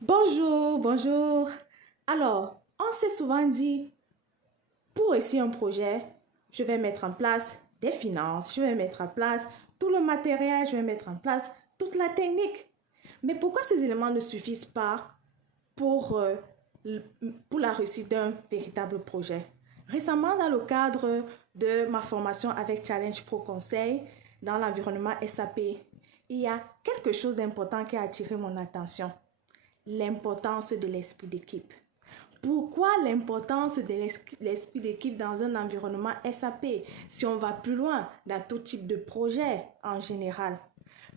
Bonjour, bonjour. Alors, on s'est souvent dit, pour réussir un projet, je vais mettre en place des finances, je vais mettre en place tout le matériel, je vais mettre en place toute la technique. Mais pourquoi ces éléments ne suffisent pas pour, euh, pour la réussite d'un véritable projet? Récemment, dans le cadre de ma formation avec Challenge Pro Conseil dans l'environnement SAP, il y a quelque chose d'important qui a attiré mon attention: l'importance de l'esprit d'équipe. Pourquoi l'importance de l'esprit d'équipe dans un environnement SAP si on va plus loin dans tout type de projet en général?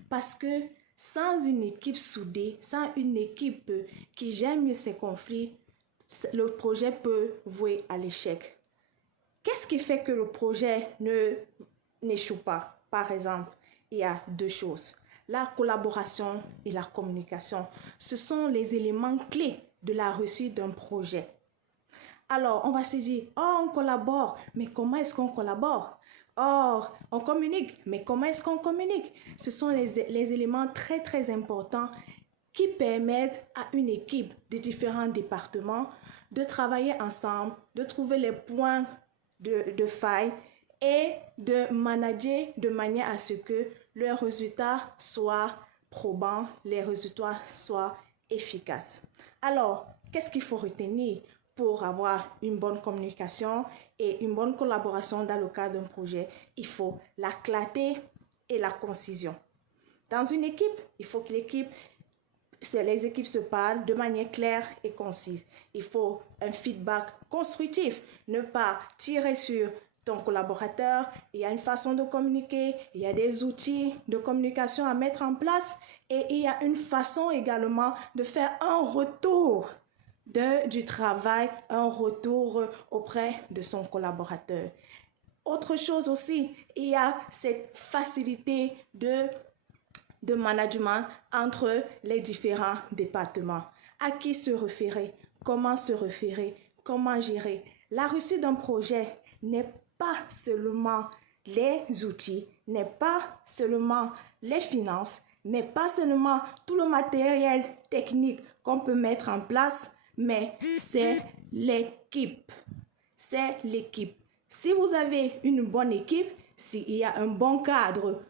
Parce que sans une équipe soudée, sans une équipe qui gère mieux ses conflits, le projet peut vouer à l'échec. Qu'est-ce qui fait que le projet n'échoue pas? Par exemple, il y a deux choses: la collaboration et la communication. Ce sont les éléments clés de la réussite d'un projet. Alors, on va se dire, oh, on collabore, mais comment est-ce qu'on collabore? Or, on communique, mais comment est-ce qu'on communique? Ce sont les éléments très, très importants qui permettent à une équipe de différents départements de travailler ensemble, de trouver les points de faille et de manager de manière à ce que leurs résultats soient probants, les résultats soient efficaces. Alors, qu'est-ce qu'il faut retenir pour avoir une bonne communication et une bonne collaboration dans le cadre d'un projet? Il faut la clarté et la concision. Dans une équipe, il faut que les équipes se parlent de manière claire et concise. Il faut un feedback constructif, ne pas tirer sur ton collaborateur. Il y a une façon de communiquer, il y a des outils de communication à mettre en place et il y a une façon également de faire un retour du travail, un retour auprès de son collaborateur. Autre chose aussi, il y a cette facilité de management entre les différents départements. À qui se référer? Comment se référer? Comment gérer? La réussite d'un projet n'est pas seulement les outils, n'est pas seulement les finances, n'est pas seulement tout le matériel technique qu'on peut mettre en place, mais c'est l'équipe. C'est l'équipe. Si vous avez une bonne équipe, s'il y a un bon cadre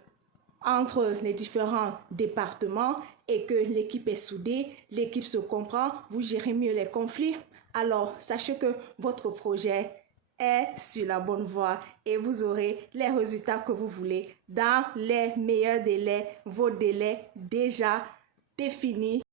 entre les différents départements et que l'équipe est soudée, l'équipe se comprend, vous gérez mieux les conflits, alors sachez que votre projet est sur la bonne voie et vous aurez les résultats que vous voulez dans les meilleurs délais, vos délais déjà définis.